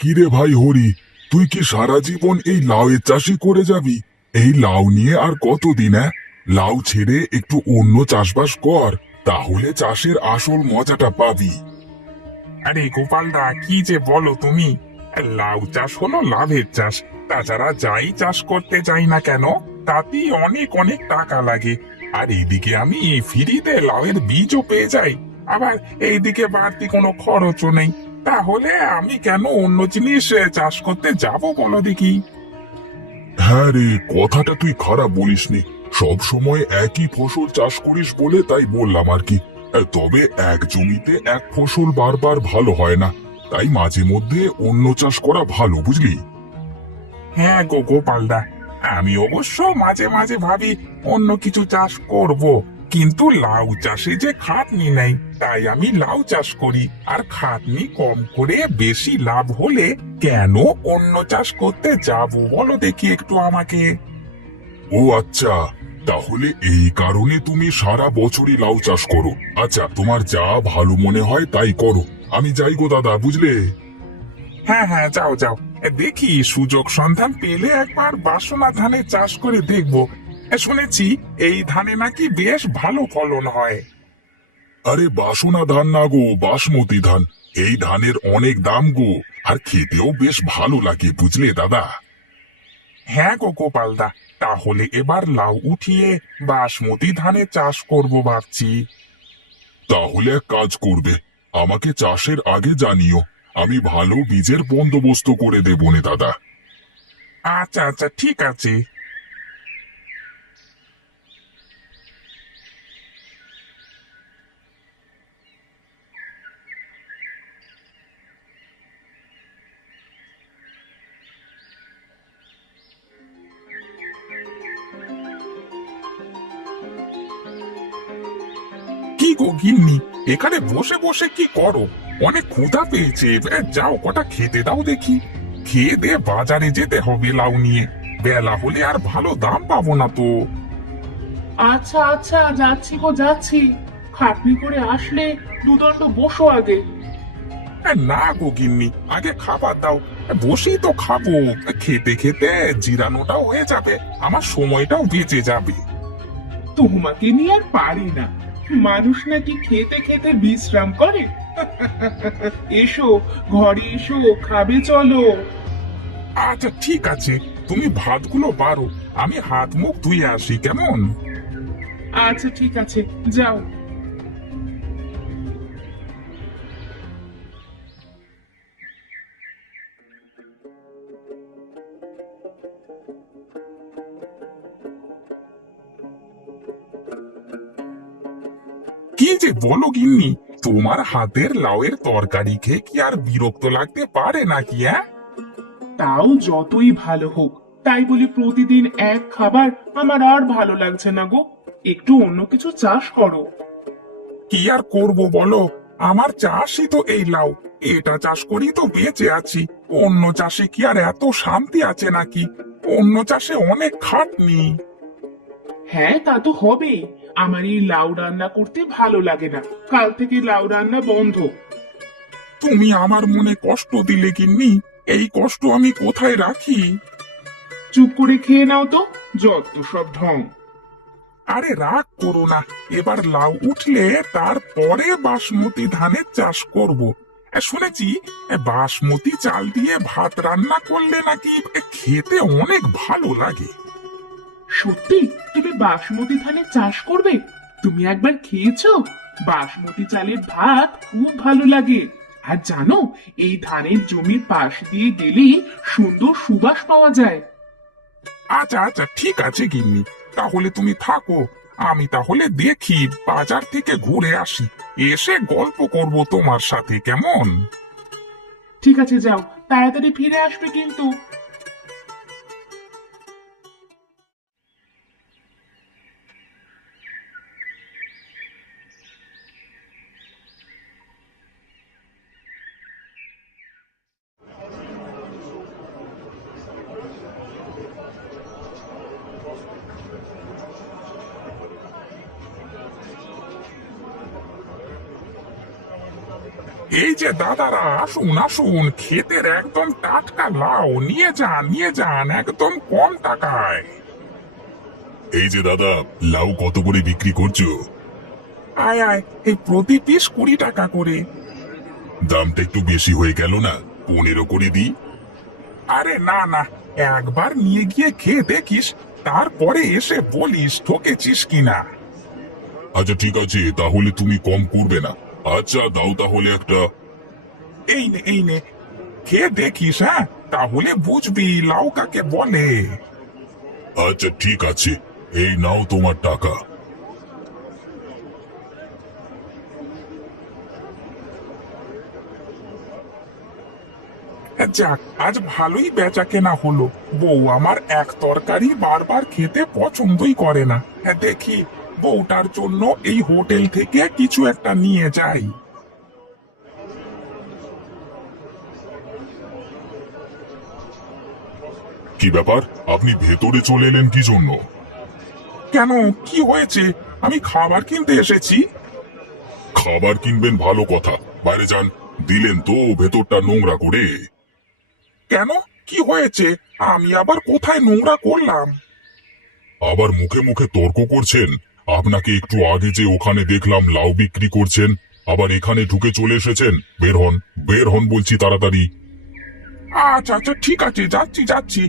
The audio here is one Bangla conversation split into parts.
কিরে ভাই হরি, তুই কি সারা জীবন এই লাউয়ের চাষই করে যাবি? এই লাউ নিয়ে আর কতদিন? লাউ ছেড়ে একটু অন্য চাষবাস কর, তাহলে চাষের আসল মজাটা পাবি। আরে গোপালদা, কি যে বলো তুমি! লাউ চাষ হলো লাভের চাষ। তাছাড়া যাই চাষ করতে যাই না কেন, তাতেই অনেক অনেক টাকা লাগে। আর এইদিকে আমি ফ্রিতে লাউয়ের বীজও পেয়ে যাই। আবার এইদিকে বাড়তি কোনো খরচও নেই। তাহলে আমি কেন অন্য জিনিস চাষ করতে যাব বলো দেখি? হ্যাঁ রে, কথাটা তুই খারাপ বলিসনি। সব সময় একই ফসল চাষ করিস বলে তাই বললাম আর কি। তবে এক জমিতে এক ফসল বারবার ভালো হয় না, তাই মাঝে মধ্যে অন্য চাষ করা ভালো, বুঝলি? হ্যাঁ গো গোপালদা, আমি অবশ্য মাঝে মাঝে ভাবি অন্য কিছু চাষ করব, কিন্তু লাউ চাষে যে খাটনি নেই, তাই আমি লাউ চাষ করি। আর খাটনি কম করে বেশি লাভ হলে কেন অন্য চাষ করতে যাব বলো দেখি একটু আমাকে? ও আচ্ছা, তাহলে এই কারণে তুমি সারা বছরই লাউ চাষ করো। আচ্ছা, তোমার যা ভালো মনে হয় তাই করো। আমি যাই গো দাদা, বুঝলে? হ্যাঁ হ্যাঁ, যাও যাও। দেখি সুযোগ সন্ধান পেলে একবার বাসনা ধানের চাষ করে দেখব। শুনেছি এই ধানে নাকি বেশ ভালো ফলন হয়। আরে বাসনা ধান না গো, বাসমতি ধান। এই ধানের অনেক দাম গো, আর খেতেও বেশ ভালো লাগে, বুঝলে দাদা? হ্যাঁ গো গোপালদা, তাহলে এবার লাউ উঠিয়ে বাসমতি ধানের চাষ করব ভাবছি। তাহলে এক কাজ করবে, আমাকে চাষের আগে জানিও। আমি ভালো বীজের বন্দোবস্ত করে দেবো নে দাদা। আচ্ছা আচ্ছা, ঠিক আছে। কি গো গিন্নি, এখানে বসে বসে কি করো? অনেক ক্ষুধা পেয়েছে, যাও কটা খেতে দাও দেখি। খেয়ে দে বাজারে যেতে হবে লাউ নিয়ে। বেলা হলে আর ভালো দাম পাবো না তো। আচ্ছা আচ্ছা, যাচ্ছি গো যাচ্ছি। খাটনি করে আসলে দুদণ্ড বসো আগে। না গো গিন্নি, আগে খাবার দাও। বসেই তো খাবো। খেতে খেতে জিরানোটাও হয়ে যাবে, আমার সময়টাও বেঁচে যাবে। তোমাকে নিয়ে আর পারি না। মানুষ নাকি খেতে খেতে বিশ্রাম করে? এসো, ঘরে এসো, খাবে চলো। আচ্ছা ঠিক আছে, তুমি ভাতগুলো বাড়ো, আমি হাত মুখ ধুয়ে আসি, কেমন? আচ্ছা ঠিক আছে, যাও। কি যে বলো গিন্নি, তোমার হাতের লাউয়ের তরকারি খেয়ে কি আর বিরক্ত লাগতে পারে নাকি? তাও যতই ভালো হোক, তাই বলি প্রতিদিন এক খাবার আমার আর ভালো লাগছে না গো। একটু অন্য কিছু চাষ করো। কি আর করব বলো, আমার চাষই তো এই লাউ। এটা চাষ করি তো বেঁচে আছি। অন্য চাষে কি আর এত শান্তি আছে নাকি? অন্য চাষে অনেক খাটনি। হ্যাঁ, তা তো হবেই। আমার এই লাউ রান্না করতে ভালো লাগে না। কাল থেকে লাউ রান্না বন্ধ। তুমি আমার মনে কষ্ট দিলে গিন্নি, এই কষ্ট আমি কোথায় রাখি? চুপ করে খেয়ে নাও তো, যত সব ঢং। আরে রাগ করো না, এবার লাউ উঠলে তারপরে বাসমতি ধানের চাষ করব। শুনেছি বাসমতি চাল দিয়ে ভাত রান্না করলে নাকি খেতে অনেক ভালো লাগে। সত্যি তুমি বাসমতি ধানের চাষ করবে? তুমি একবার খেয়েছো? বাসমতি চালের ভাত খুব ভালো লাগে। আর জানো, এই ধানের জমির পাশ দিয়ে গেলেই সুন্দর সুবাস পাওয়া যায়। আচ্ছা আচ্ছা, ঠিক আছে গিন্নি, তাহলে তুমি থাকো। আমি তাহলে দেখি, বাজার থেকে ঘুরে আসি, এসে গল্প করব তোমার সাথে, কেমন? ঠিক আছে, যাও, তাড়াতাড়ি ফিরে আসবে কিন্তু। এই যে দাদারা, আসুন আসুন, ক্ষেতের একদম টাটকা লাউ নিয়ে যান একদম কম টাকায়। এই যে দাদা, লাউ কত করে বিক্রি করছো? আয় আয়, এই প্রতি পিস 20 টাকা করে। দামটা একটু বেশি হয়ে গেল না? 15 করে দিই। আরে না না, একবার নিয়ে গিয়ে খেয়ে দেখিস, তারপরে এসে বলিস ঠকেছিস কিনা। আচ্ছা ঠিক আছে, তাহলে তুমি কম করবে না। আচ্ছা দাও তাহলে একটা। এই নে, খেয়ে দেখিস, হ্যাঁ, তাহলে বুঝবি লাউ কাকে বলে। আচ্ছা ঠিক আছে, এই নাও তোমার টাকা। যাক, আজ ভালোই বেচা কেনা হলো। বউ আমার এক তরকারি বারবার খেতে পছন্দই করে না। দেখি বউটার জন্য এই হোটেল থেকে কিছু একটা নিয়ে যাই। কি ব্যাপার, আপনি ভেতরে চলে এলেন কি জন্য? কেন, কি হয়েছে? আমি খাবার কিনতে এসেছি। খাবার কিনবেন ভালো কথা, বাইরে যান। দিলেন তো ভেতরটা নোংরা করে। কেন, কি হয়েছে? আমি আবার কোথায় নোংরা করলাম? আবার মুখে মুখে তর্ক করছেন? আপনাকে একটু আগে যে ওখানে দেখলাম লাউ বিক্রি করছেন, আবার এখানে ঢুকে চলে এসেছেন। বের হন, বের হন বলছি তাড়াতাড়ি। আচ্ছা আচ্ছা, ঠিক আছে, যাচ্ছি।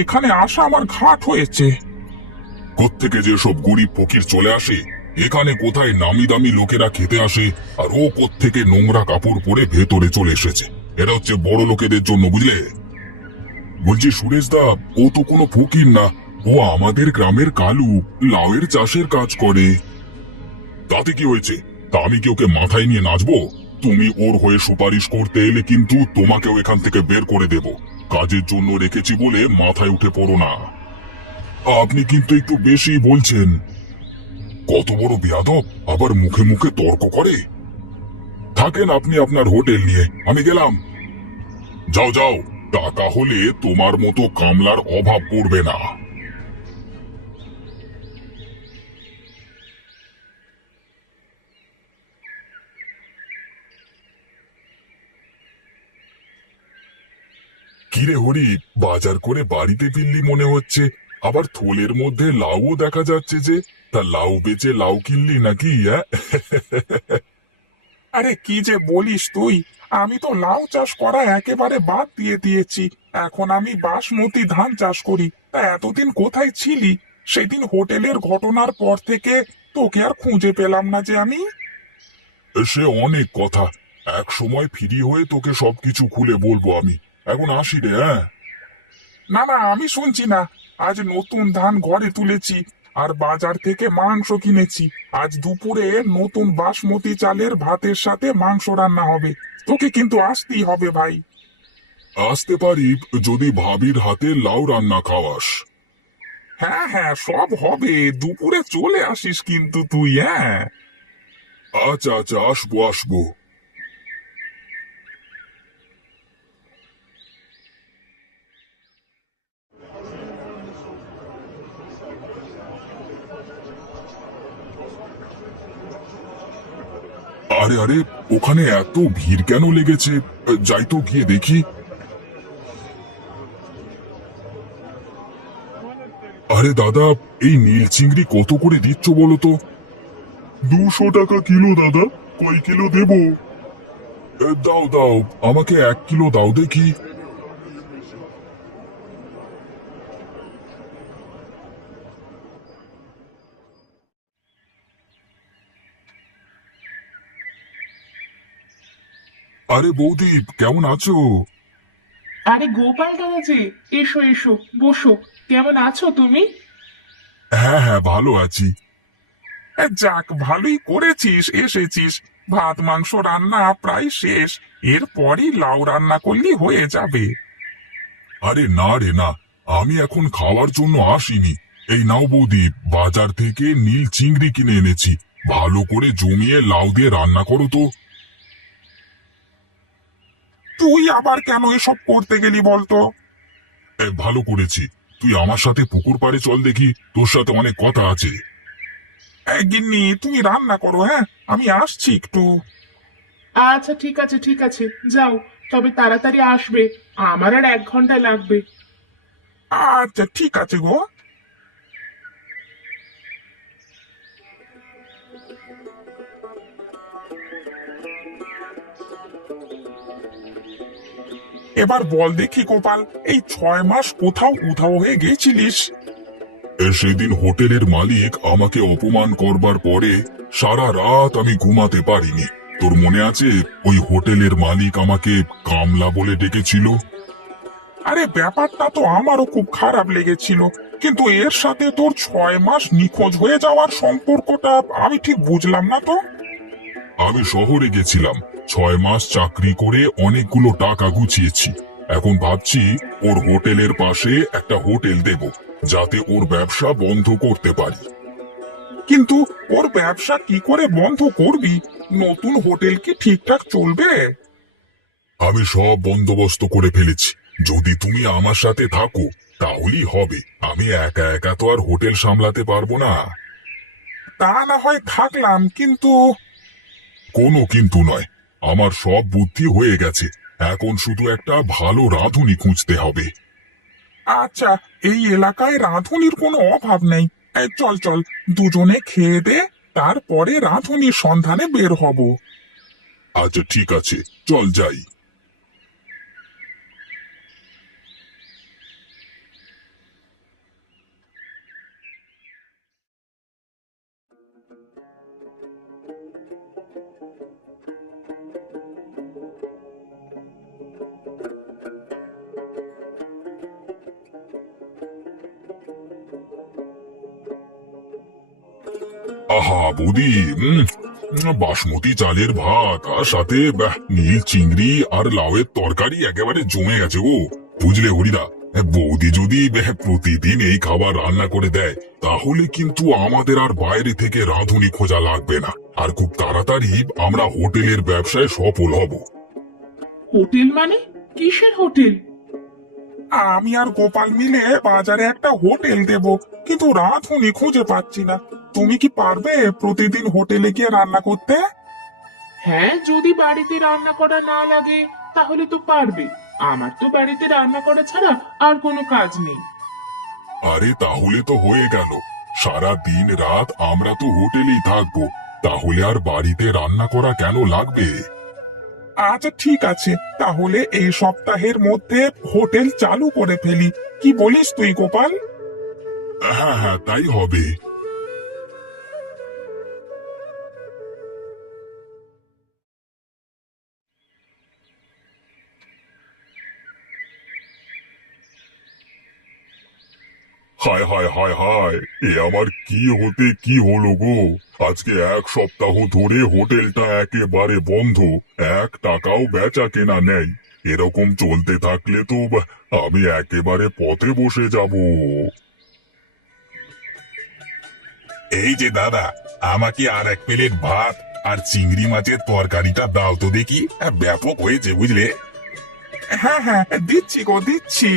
এখানে আসা আমার ঘাট হয়েছে। কোত্থেকে যে সব গরিব ফকির চলে আসে, এখানে কোথায় নামি দামি লোকেরা খেতে আসে, আর ও কোত্থেকে নোংরা কাপড় পরে ভেতরে চলে এসেছে। এটা হচ্ছে বড় লোকেদের জন্য, বুঝলে? বলছি সুরেশ দা, ও তো কোনো ফকির না, ও আমাদের গ্রামের কালু, লাউয়ের চাষের কাজ করে। তাতে কি হয়েছে? তা আমি কি ওকে মাথায় নিয়ে নাচবো? তুমি ওর হয়ে সুপারিশ করতে এলে কিন্তু তোমাকেও এখান থেকে বের করে দেব। কাজের জন্য রেখেছি বলে মাথায় উঠে পড়ো না। আপনি কিন্তু একটু বেশি বলছেন। কত বড় বেয়াদব, আবার মুখে মুখে তর্ক করে। থাকেন আপনি আপনার হোটেল নিয়ে, আমি গেলাম। যাও যাও, টাকা হলে তোমার মতো কামলার অভাব পড়বে না। কিরে হরি, বাজার করে বাড়িতে ফিরলি মনে হচ্ছে। আবার থলের মধ্যে লাউও দেখা যাচ্ছে যে। তা লাউ বেচে লাউ কিনলি নাকি? আরে কি যে বলিস তুই, আমি তো লাউ চাষ করা একেবারে বাদ দিয়ে দিয়েছি। এখন আমি বাসমতি ধান চাষ করি। তা এতদিন কোথায় ছিলি? সেদিন হোটেলের ঘটনার পর থেকে তোকে আর খুঁজে পেলাম না যে আমি। সে অনেক কথা, এক সময় ফ্রি হয়ে তোকে সবকিছু খুলে বলবো আমি। এখন আসি রে, হ্যাঁ? না না, আমি শুনছি না। আজ নতুন ধান ঘরে তুলেছি, আর বাজার থেকে মাংস কিনেছি। আজ দুপুরে নতুন বাসমতি চালের ভাতের সাথে মাংস রান্না হবে। তোকে কিন্তু আসতেই হবে ভাই। আসতে পারি যদি ভাবির হাতে লাউ রান্না খাওয়াস। হ্যাঁ হ্যাঁ, সব হবে। দুপুরে চলে আসিস কিন্তু তুই, হ্যাঁ। আচ্ছা আচ্ছা, আসবো আসবো। আরে আরে, ওখানে এত ভিড় কেন লেগেছে? যাই তো গিয়ে দেখি। আরে দাদা, এই নীল চিংড়ি কত করে দিচ্ছ বলো তো? 200 টাকা কিলো দাদা। কয় কিলো দেব? দাও দাও, আমাকে 1 কিলো দাও দেখি। আরে বৌদি, কেমন আছো? আরে গোপাল দাদা যে, এসো এসো, বসো। কেমন আছো তুমি? হ্যাঁ হ্যাঁ, ভালো আছি। যাক, ভালোই করেছিস এসেছিস। ভাত মাংস রান্না প্রায় শেষ। এরপরই লাউ রান্না করলেই হয়ে যাবে। আরে না রে না, আমি এখন খাওয়ার জন্য আসিনি। এই নাও বৌদি, বাজার থেকে নীল চিংড়ি কিনে এনেছি। ভালো করে জমিয়ে লাউ দিয়ে রান্না করো তো। তুই আবার কেন এসব করতে গেলি বলতো? ভালো করেছি। তুই আমার সাথে পুকুর পাড়ে চল দেখি, তোর সাথে অনেক কথা আছে। গিন্নি, তুমি রান্না করো, হ্যাঁ, আমি আসছি একটু। আচ্ছা ঠিক আছে ঠিক আছে, যাও, তবে তাড়াতাড়ি আসবে, আমার আর 1 ঘন্টা লাগবে। আচ্ছা ঠিক আছে গো। এবার বল দেখি গোপাল, এই 6 মাস কোথাও উধাও হয়ে গেছিলিস? সেদিন হোটেলের মালিক আমাকে অপমান করবার পরে সারা রাত আমি ঘুমাতে পারিনি। তোর মনে আছে ওই হোটেলের মালিক আমাকে কামলা বলে ডেকেছিল? আরে ব্যাপারটা তো আমারও খুব খারাপ লেগেছিল, কিন্তু এর সাথে তোর 6 মাস নিখোঁজ হয়ে যাওয়ার সম্পর্কটা আমি ঠিক বুঝলাম না তো। আমি শহরে গেছিলাম, 6 মাস চাকরি করে অনেকগুলো টাকা গুছিয়েছি। এখন ভাবছি ওর হোটেলের পাশে একটা হোটেল দেব, যাতে ওর ব্যবসা বন্ধ করতে পারি। কিন্তু ওর ব্যবসা কি করে বন্ধ করবি? নতুন হোটেল কি ঠিকঠাক চলবে? আমি সব বন্দোবস্ত করে ফেলেছি, যদি তুমি আমার সাথে থাকো তাহলেই হবে। আমি একা একা তো আর হোটেল সামলাতে পারবো না। তা না হয় থাকলাম, কিন্তু কোনো কিন্তু নয়, আমার সব বুদ্ধি হয়ে গেছে। এখন শুধু একটা ভালো রাঁধুনি খুঁজতে হবে। আচ্ছা, এই এলাকায় রাঁধুনির কোনো অভাব নেই। এই চল চল, দুজনে খেয়ে দে, তারপরে রাঁধুনির সন্ধানে বের হব। আচ্ছা ঠিক আছে, চল যাই। আহা বৌদি, বাসমতি চালের ভাত আর সাথে নীল চিংড়ি আর লাউয়ের তরকারি একেবারে জমে গেছে গো। বুঝলে হরিদা, বৌদি যদি প্রতিদিন এই খাবার রান্না করে দেয় তাহলে কিন্তু আমাদের আর বাইরে থেকে রাঁধুনি খোঁজা লাগবে না, আর খুব তাড়াতাড়ি আমরা হোটেলের ব্যবসায় সফল হব। হোটেল মানে? কিসের হোটেল? আমি আর গোপাল মিলে বাজারে একটা হোটেল দেব, কিন্তু রাঁধুনি খুঁজে পাচ্ছি না। তুমি কি পারবে প্রতিদিন হোটেলে গিয়ে রান্না করতে? হ্যাঁ, যদি বাড়িতে রান্না করা না লাগে তাহলে তো পারবে। আমার তো বাড়িতে রান্না করা ছাড়া আর কোনো কাজ নেই। আরে তাহলে তো হয়ে গেল, সারা দিন রাত আমরা তো হোটেলেই থাকবো, তাহলে আর বাড়িতে রান্না করা কেন লাগবে? আচ্ছা ঠিক আছে, তাহলে এই সপ্তাহের মধ্যে হোটেল চালু করে ফেলি। কি বলিস তুই গোপাল? হ্যাঁ হ্যাঁ, তাই হবে। হায় হায় হায় হায়, এ আমার কি হতে কি হলো গো! আজকে 1 সপ্তাহ ধরে হোটেলটা একেবারে বন্ধ, 1 টাকাও বেচা কেনা নেই। এরকম চলতে থাকলে তো আমি একেবারে পথে বসে যাব। এই যে দাদা, আমাকে আর 1 প্লেট ভাত আর চিংড়ি মাছের তরকারিটা দাও তো দেখি, ব্যাপক হয়েছে বুঝলে। হ্যাঁ হ্যাঁ, দিচ্ছি গো দিচ্ছি।